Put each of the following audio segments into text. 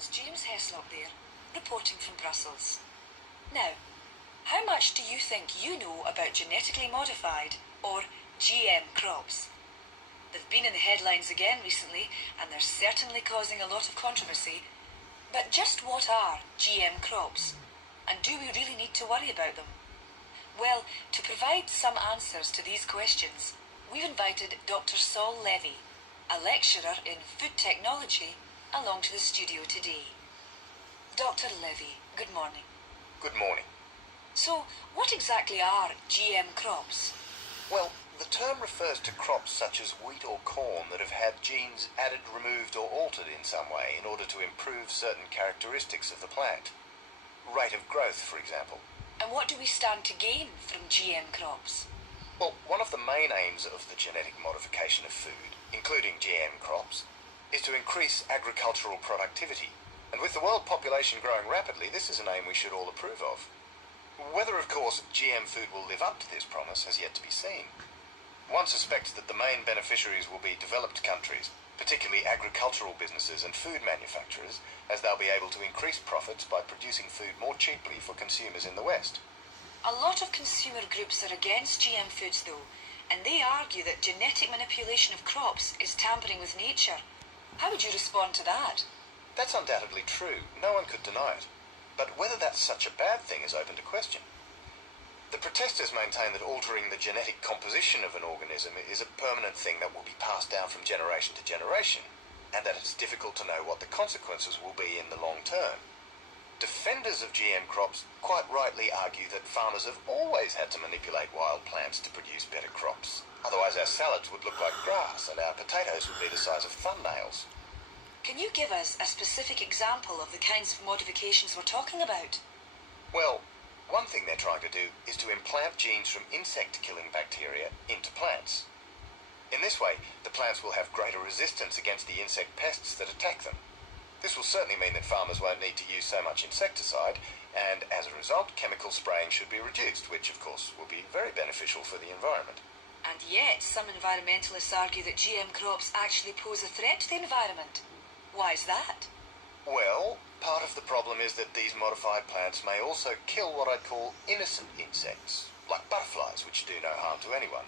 was James Heslop there, reporting from Brussels. Now, how much do you think you know about genetically modified, or GM crops? They've been in the headlines again recently, and they're certainly causing a lot of controversy. But just what are GM crops? And do we really need to worry about them? Well, to provide some answers to these questions, we've invited Dr. Saul Levy, a lecturer in food technology, along to the studio today. Dr. Levy, good morning. Good morning. So, what exactly are GM crops? Well, the term refers to crops such as wheat or corn that have had genes added, removed or altered in some way in order to improve certain characteristics of the plant. Rate of growth, for example. And what do we stand to gain from GM crops? Well, one of the main aims of the genetic modification of food, including GM crops, is to increase agricultural productivity. And with the world population growing rapidly, this is an aim we should all approve of. Whether, of course, GM food will live up to this promise has yet to be seen. One suspects that the main beneficiaries will be developed countries, particularly agricultural businesses and food manufacturers, as they'll be able to increase profits by producing food more cheaply for consumers in the West. A lot of consumer groups are against GM foods though, and they argue that genetic manipulation of crops is tampering with nature. How would you respond to that? That's undoubtedly true. No one could deny it. But whether that's such a bad thing is open to question. The protesters maintain that altering the genetic composition of an organism is a permanent thing that will be passed down from generation to generation, and that it's difficult to know what the consequences will be in the long term. Defenders of GM crops quite rightly argue that farmers have always had to manipulate wild plants to produce better crops. Otherwise our salads would look like grass and our potatoes would be the size of thumbnails. Can you give us a specific example of the kinds of modifications we're talking about? Well, one thing they're trying to do is to implant genes from insect-killing bacteria into plants. In this way, the plants will have greater resistance against the insect pests that attack them. This will certainly mean that farmers won't need to use so much insecticide, and as a result, chemical spraying should be reduced, which of course will be very beneficial for the environment. And yet, some environmentalists argue that GM crops actually pose a threat to the environment. Why is that? Well, part of the problem is that these modified plants may also kill what I'd call innocent insects, like butterflies, which do no harm to anyone.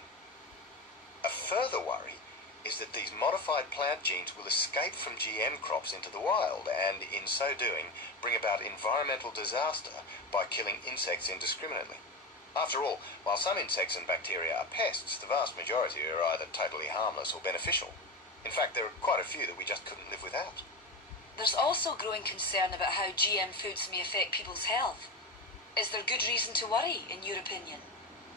A further worry is that these modified plant genes will escape from GM crops into the wild and, in so doing, bring about environmental disaster by killing insects indiscriminately. After all, while some insects and bacteria are pests, the vast majority are either totally harmless or beneficial. In fact, there are quite a few that we just couldn't live without. There's also growing concern about how GM foods may affect people's health. Is there good reason to worry, in your opinion?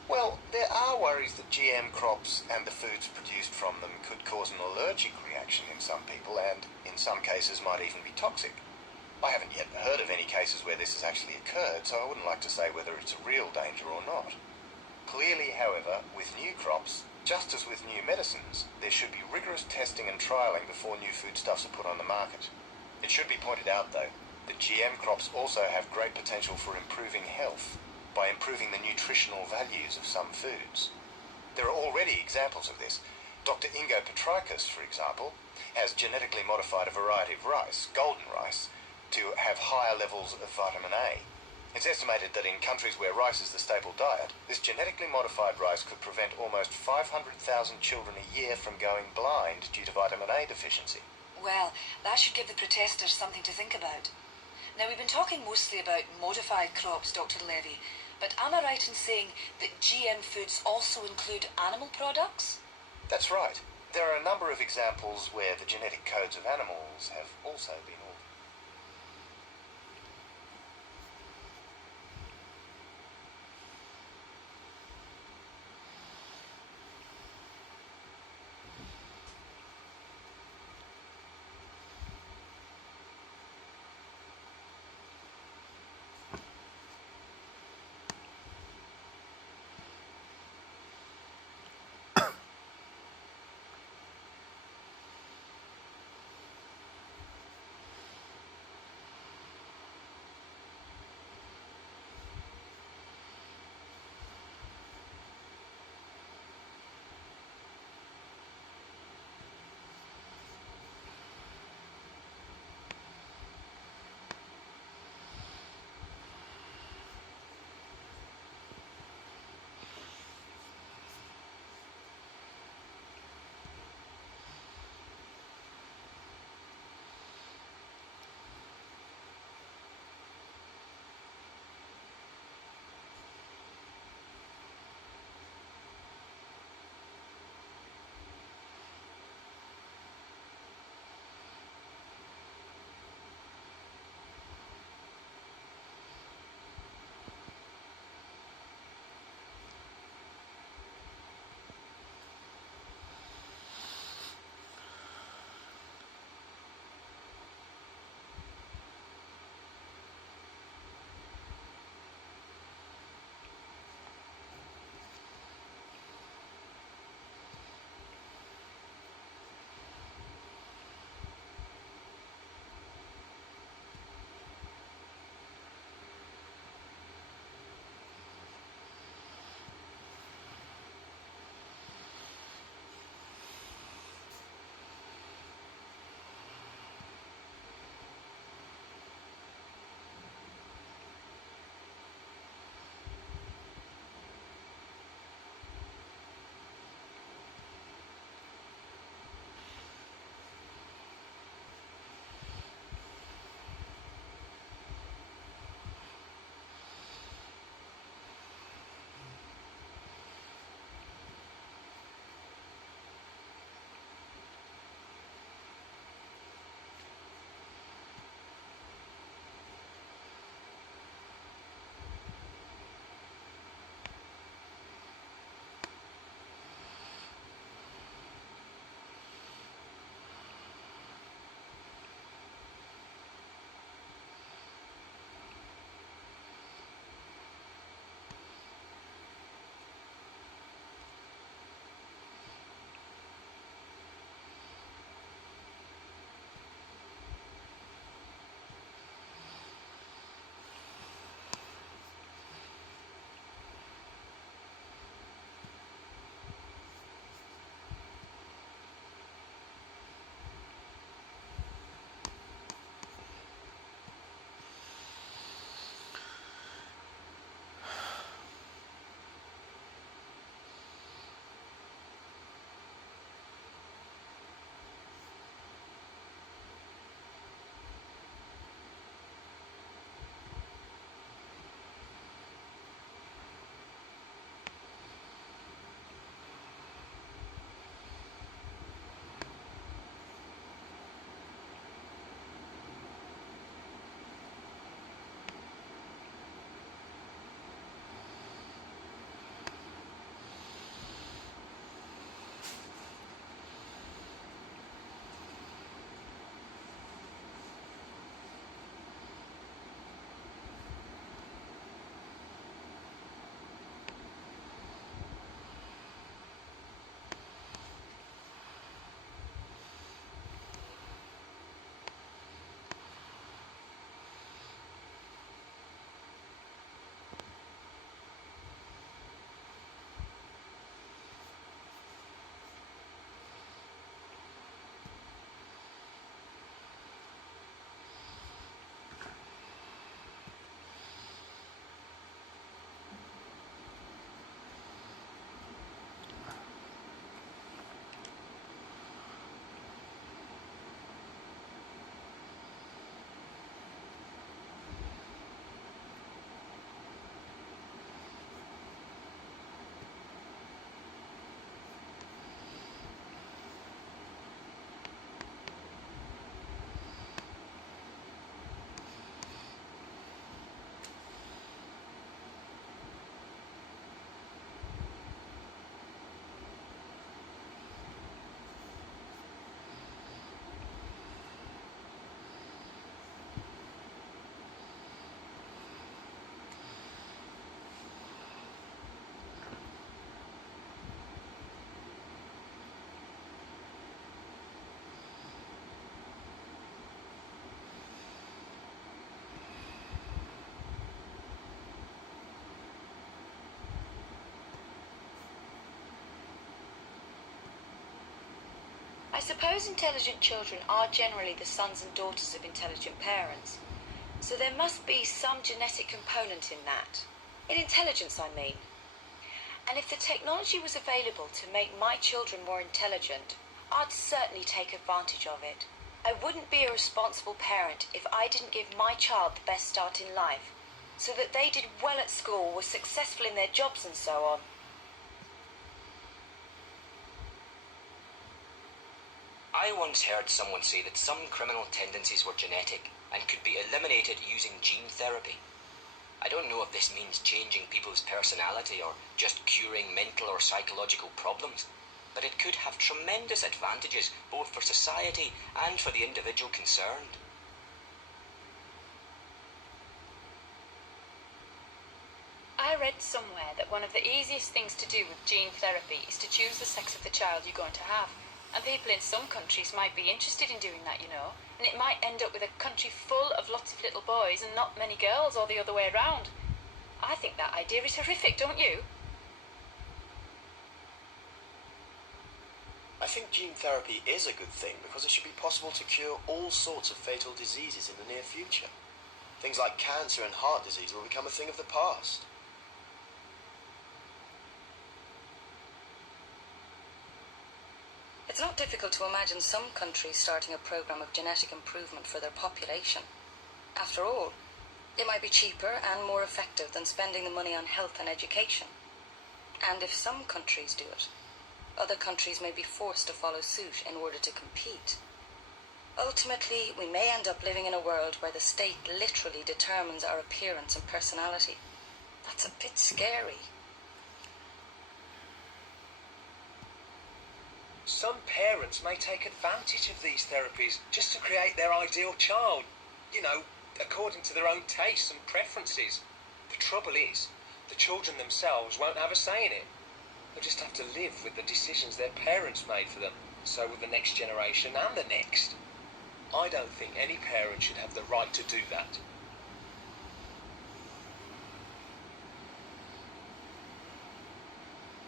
Well, there are worries that GM crops and the foods produced from them could cause an allergic reaction in some people and, in some cases, might even be toxic. I haven't yet heard of any cases where this has actually occurred, so I wouldn't like to say whether it's a real danger or not. Clearly, however, with new crops, just as with new medicines, there should be rigorous testing and trialling before new foodstuffs are put on the market. It should be pointed out, though, that GM crops also have great potential for improving health by improving the nutritional values of some foods. There are already examples of this. Dr. Ingo Petraikas, for example, has genetically modified a variety of rice, golden rice, to have higher levels of vitamin A. It's estimated that in countries where rice is the staple diet, this genetically modified rice could prevent almost 500,000 children a year from going blind due to vitamin A deficiency. Well, that should give the protesters something to think about. Now, we've been talking mostly about modified crops, Dr. Levy, but am I right in saying that GM foods also include animal products? That's right. There are a number of examples where the genetic codes of animals have also been altered. suppose intelligent children are generally the sons and daughters of intelligent parents. So there must be some genetic component in that. In intelligence, I mean. And if the technology was available to make my children more intelligent, I'd certainly take advantage of it. I wouldn't be a responsible parent if I didn't give my child the best start in life, so that they did well at school, were successful in their jobs and so on. I once heard someone say that some criminal tendencies were genetic and could be eliminated using gene therapy. I don't know if this means changing people's personality or just curing mental or psychological problems, but it could have tremendous advantages both for society and for the individual concerned. I read somewhere that one of the easiest things to do with gene therapy is to choose the sex of the child you're going to have. And people in some countries might be interested in doing that, you know. And it might end up with a country full of lots of little boys and not many girls, or the other way around. I think that idea is horrific, don't you? I think gene therapy is a good thing because it should be possible to cure all sorts of fatal diseases in the near future. Things like cancer and heart disease will become a thing of the past. It's not difficult to imagine some countries starting a program of genetic improvement for their population. After all, it might be cheaper and more effective than spending the money on health and education. And if some countries do it, other countries may be forced to follow suit in order to compete. Ultimately, we may end up living in a world where the state literally determines our appearance and personality. That's a bit scary. Some parents may take advantage of these therapies just to create their ideal child, you know, according to their own tastes and preferences. The trouble is, the children themselves won't have a say in it. They'll just have to live with the decisions their parents made for them, so with the next generation and the next. I don't think any parent should have the right to do that.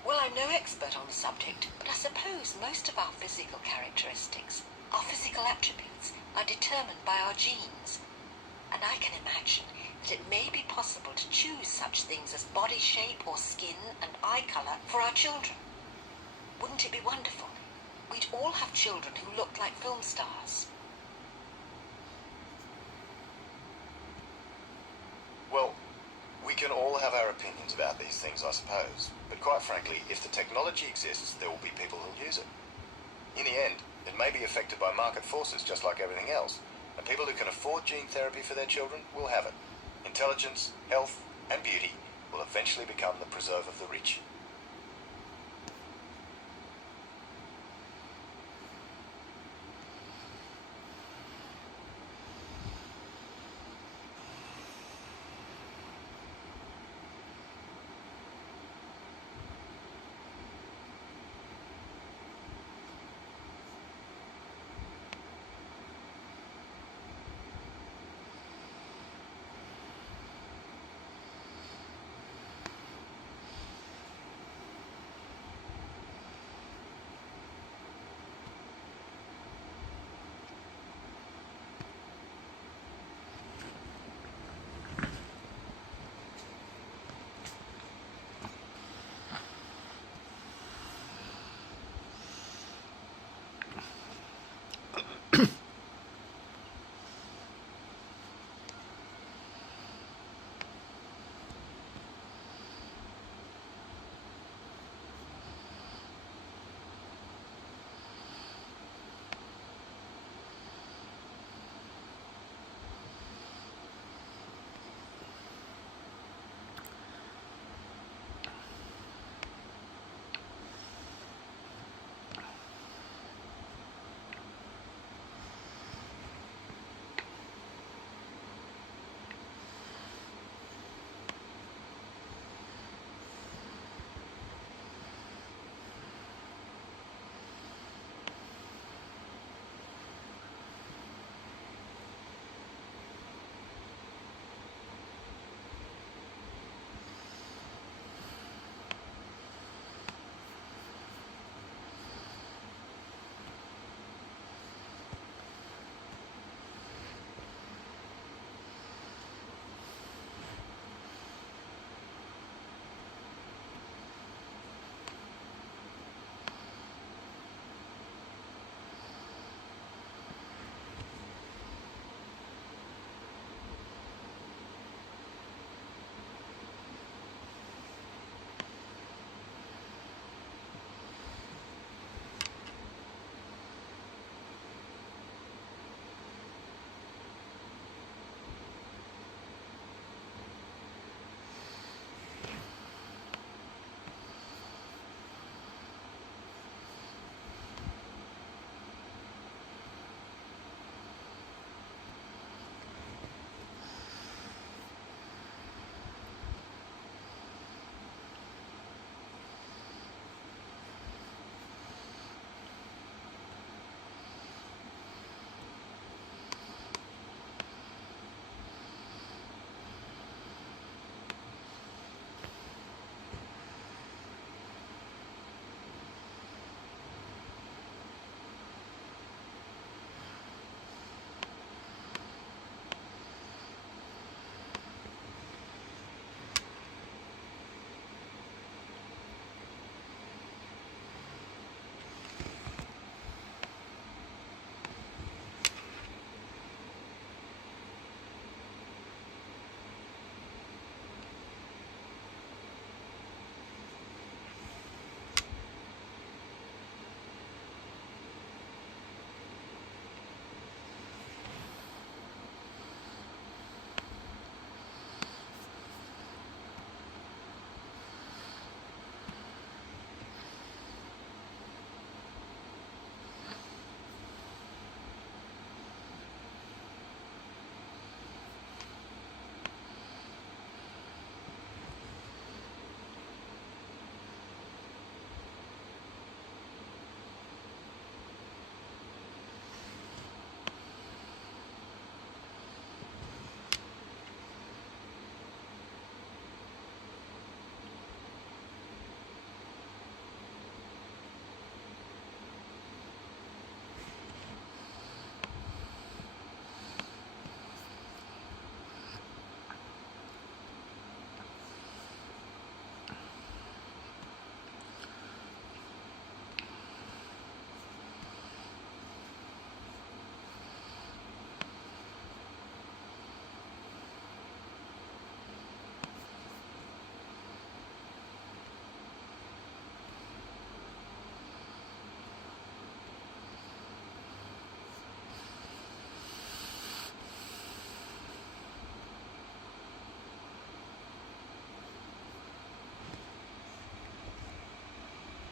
Well, I'm no expert on the subject, but I suppose most of our physical characteristics, our physical attributes, are determined by our genes. And I can imagine that it may be possible to choose such things as body shape or skin and eye colour for our children. Wouldn't it be wonderful? We'd all have children who looked like film stars. Well, we can all have our opinions about these things, I suppose. But quite frankly, if the technology exists, there will be people who'll use it. In the end, it may be affected by market forces just like everything else, and people who can afford gene therapy for their children will have it. Intelligence, health, and beauty will eventually become the preserve of the rich.